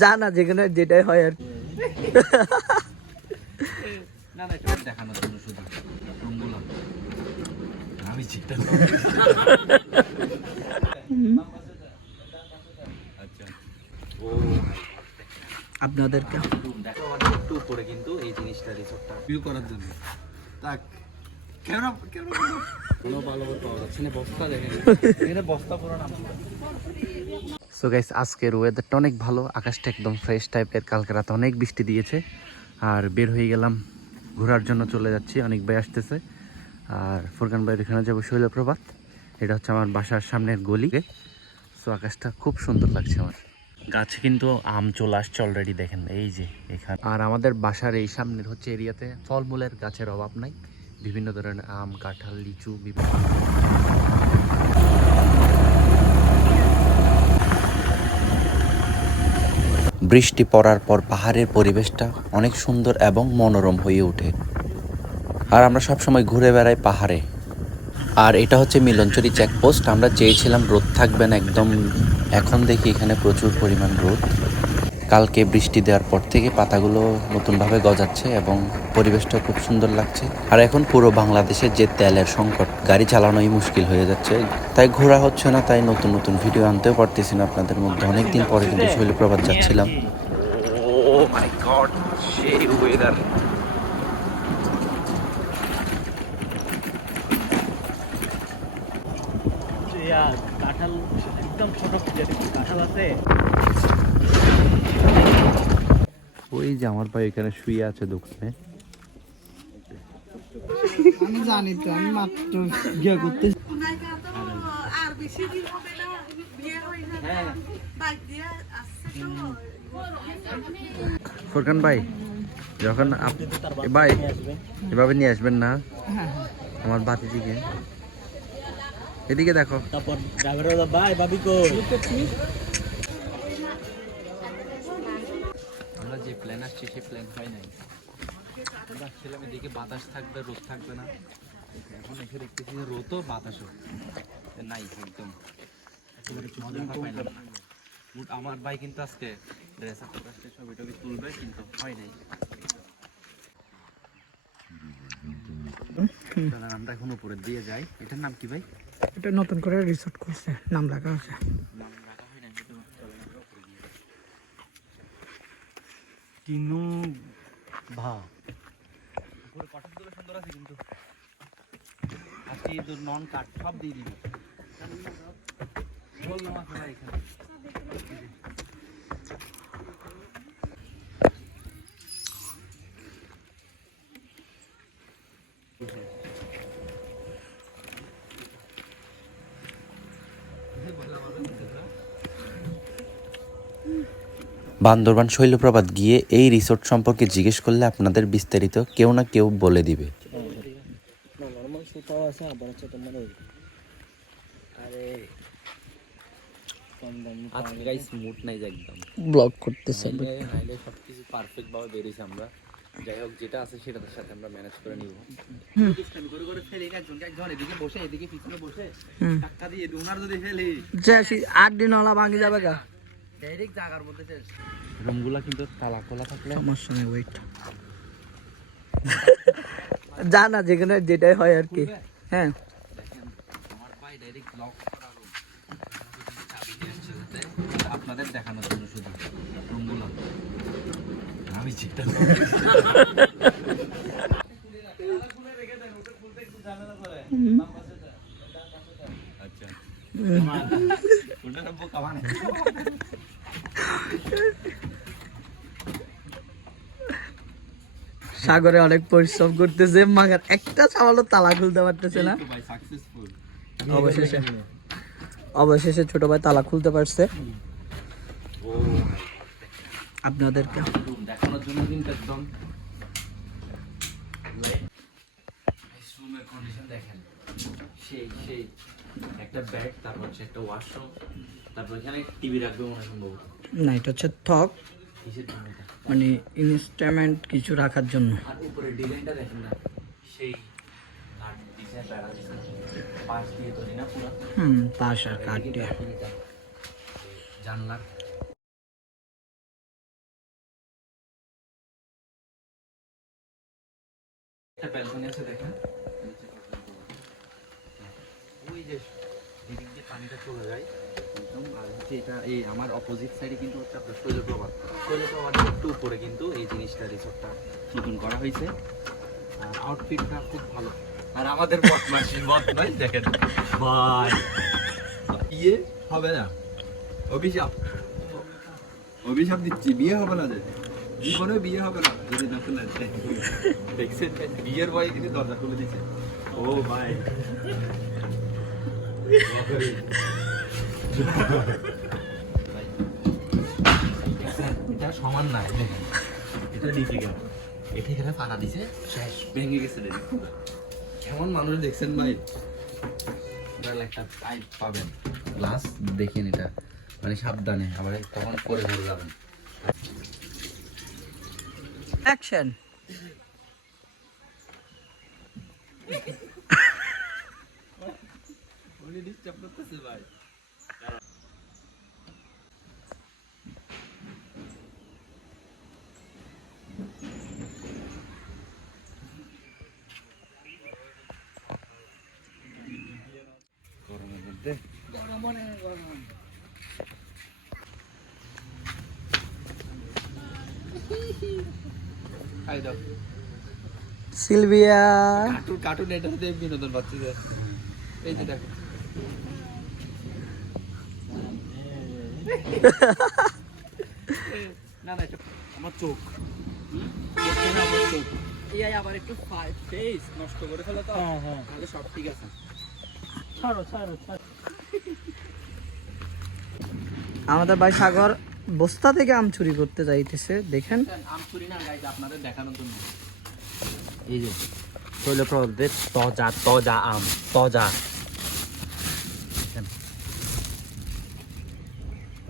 জানা যেখানে যেটাই হয় আর না না এটা দেখানোর জন্য শুধু রুমগুলো আমি চিন্তা আচ্ছা ও আপনাদেরকে দেখো আমাদের একটু উপরে কিন্তু এই জিনিসটা রিসোর্টটা ভিউ করার জন্য তাক ক্যামেরা কোনো ভালো পাওয়া যাচ্ছে না বস্তা দেখেন এটা বস্তা পুরো নাম সো গাইস আজকের ওয়েদারটা অনেক ভালো আকাশটা একদম ফ্রেশ টাইপের কালকে রাতে অনেক বৃষ্টি দিয়েছে আর বের হয়ে গেলাম ঘোরার জন্য চলে যাচ্ছি অনেক ভাই আসতেছে আর ফুরকান ভাইয়ের এখানে যাবো শৈলপ্রপাত এটা হচ্ছে আমার বাসার সামনের গলি সো আকাশটা খুব সুন্দর লাগছে আমার গাছে কিন্তু আম চলে আসছে অলরেডি দেখেন এই যে এখানে আর আমাদের বাসার এই সামনের হচ্ছে এরিয়াতে ফলমূলের গাছের অভাব নাই বিভিন্ন ধরনের আম কাঁঠাল লিচু বিভিন্ন বৃষ্টি পড়ার পর পাহাড়ের পরিবেশটা অনেক সুন্দর এবং মনোরম হয়ে ওঠে আর আমরা সবসময় ঘুরে বেড়াই পাহাড়ে আর এটা হচ্ছে মিলনচুরি চেকপোস্ট আমরা চেয়েছিলাম রোদ থাকবে না একদম এখন দেখি এখানে প্রচুর পরিমাণ রোদ কালকে বৃষ্টি দেওয়ার পর থেকে পাতাগুলো নতুনভাবে গজাচ্ছে এবং পরিবেশটা খুব সুন্দর লাগছে আর এখন পুরো বাংলাদেশের যে তেলের সংকট গাড়ি চালানোই মুশকিল হয়ে যাচ্ছে তাই ঘোরা হচ্ছে না তাই নতুন নতুন ভিডিও আনতেও পারতেছি না আপনাদের মধ্যে অনেকদিন পরে কিন্তু শৈলপ্রপাত যাচ্ছিলাম ও মাই গড সেই ওয়েদার কাঁঠাল একদম ছোট কাঁঠাল আছে ওই যে আমার ভাই এখানে শুয়ে আছে দোকানে আমি জানি তো আমি মাত্র গিয়ে করতে আর বেশি দিন হবে না বিয়ে হয়ে যাবে বাইক দিয়ে আসছে ফুরকান ভাই যখন ভাই এভাবে নিয়ে আসবেন না আমার ভাতিজিকে এদিকে দেখো তারপর ড্রাইভার ভাই ভাবি কো আমরা যে প্ল্যান আসছে সেই প্ল্যান হয় নাই আমরা আসছিলাম এদিকে বাতাস থাকবে রোদ থাকবে না এখন এসে দেখতেছি যে রোদও বাতাসও নাই একদম মজা পাইলাম না আমার ভাই কিন্তু আজকে ড্রেস আপ করতে ছবি টবি তুলবে কিন্তু হয় নাই আমরা এখন উপরে দিয়ে যাই এটার নাম কি ভাই এটা নতুন করে রিসোর্ট করছে নাম রাখা আছে নাম রাখা হয় না কিনু ভা পুরো কটকগুলো সুন্দর আছে কিন্তু আজকে তো নন কাট সব দিয়ে দিবি বললাম আপনারা এখানে বান্দরবান শৈলপ্রপাত গিয়ে এই রিসোর্ট সম্পর্কে জিজ্ঞেস করলে আপনাদের বিস্তারিত কেউ না কেউ বলে দিবে ব্লগ করতেছে সবকিছু পারফেক্ট ভাবে বেরিয়েছে আমরা যাই হোক যেটা আছে সেটার সাথে আমরা ম্যানেজ করে নিব করে ফেলি একজন এদিকে বসে এদিকে পিছনে বসে টাকা দিয়ে ওনার যদি ফেলি 8 দিন হলা ভাঙি যাবে গা ডাইরেক্ট জায়গার মধ্যে শেষ রুমগুলা কিন্তু তালা খোলা থাকলে সমস্যা নেই ওয়েট জানা যেখানে যেটাই হয় আর কি হ্যাঁ দেখেন আমার ভাই ডাইরেক্ট লক করা রুম চাবি দিয়ে আসছে আপনাদের দেখানোর জন্য শুধু রুমগুলো আমি চিন্তা আচ্ছা সাগরে অনেক পরিশ্রম করতেছে মাগার একটা সামান্য তালা খুলতে পারতেছে না অবশেষে ছোট ভাই তালা খুলতে পারছে আপনাদেরকে দেখানোর জন্য কিন্তু একদম রুমের কন্ডিশন দেখেন সেই একটা বেড তারপর হচ্ছে একটা ওয়াশরুম তারপর এখানে টিভি রাখবে মনে সম্ভব না এটা হচ্ছে থক মানে ইনস্ট্রুমেন্ট কিছু রাখার জন্য আর উপরে ডিজাইনটা দেখেন না সেই ডিজাইন পাশ দিয়ে তৈরি না পুরো পাশ আর কাঠ দিয়ে। জানলা একটা ব্যালকনি আছে দেখেন, ওই যে এদিক দিয়ে পানিটা চলে যায় একদম। আর হচ্ছে এটা এই আমার অপোজিট সাইডে কিন্তু হচ্ছে আপনার শৈলপ্রপাত, শৈলপ্রপাতের একটু উপরে কিন্তু এই জিনিসটা রিসোর্টটা নতুন করা হয়েছে। আর আউটফিটটা খুব ভালো। আর আমাদের বদমাইশ দেখেন ভাই, বিয়ে হবে না, অভিশাপ অভিশাপ দিচ্ছি, বিয়ে হবে না, যে জীবনে বিয়ে হবে না যদি না খুলে দেয়। দেখছেন বিয়ের ভয়ে কিন্তু দরজা খুলে দিচ্ছে। ও ভাই এটা সমান না, দেখেন এটা নিচে গেল, এটা এখানে ফানা দিছে, শেষ ভেঙে গেছে। কেমন মানুষ দেখছেন ভাই, একটা পাইপ পাবেন, গ্লাস দেখেন এটা, মানে সাবধানে, আবার তখন পরে ধরে যাবেন। অ্যাকশন। উনি ডিস্টার্ব করতেছে ভাই। গরমের মধ্যে খাই দাও। সিলভিয়া কার্টুন এটা দিয়ে বিনোদন পাচ্ছে যে, এই যে দেখো না না, এটা আমার চোখ, এই আবার একটু ফেস নষ্ট করে ফেলো তো, তাহলে সব ঠিক আছে। আমাদের ভাই সাগর বস্তা থেকে আম চুরি করতে যাইতেছে, দেখেন। আম চুরি না গাইজ, আপনাদের দেখানোর জন্য। এই যে শৈলপ্রপাতের তজা তজা আম, তজা দেখেন,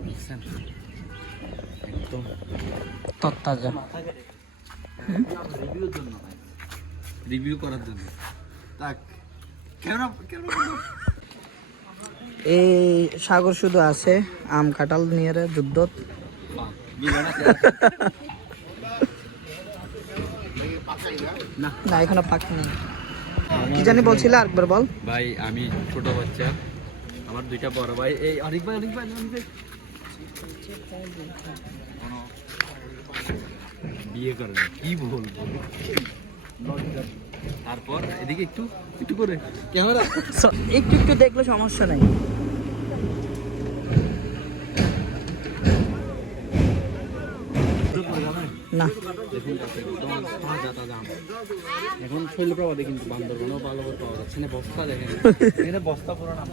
দেখছেন? একদম তত্তাজা। রিভিউর জন্য, রিভিউ করার জন্য। তাক কেন কেন এই সাগর শুধু আছে আম কাঁঠাল নিয়ে যুদ্ধ। না এখনো পাখি নেই। কি জানি বলছিলে আরেকবার বল। ভাই আমি ছোট বাচ্চা, আমার দুইটা বড় ভাই, এই অনেক ভাই অনেক ভাই অনেক ভাই বিয়ে করে না, কি বলবো। তারপর এদিকে একটু একটু করে ক্যামেরা একটু একটু দেখলে সমস্যা নাই। না এখন শৈলপ্রপাতে কিন্তু বান্দরবানও ভালো করে পাওয়া যাচ্ছে না, বস্তা দেখেন, এখানে বস্তা পুরো নাম।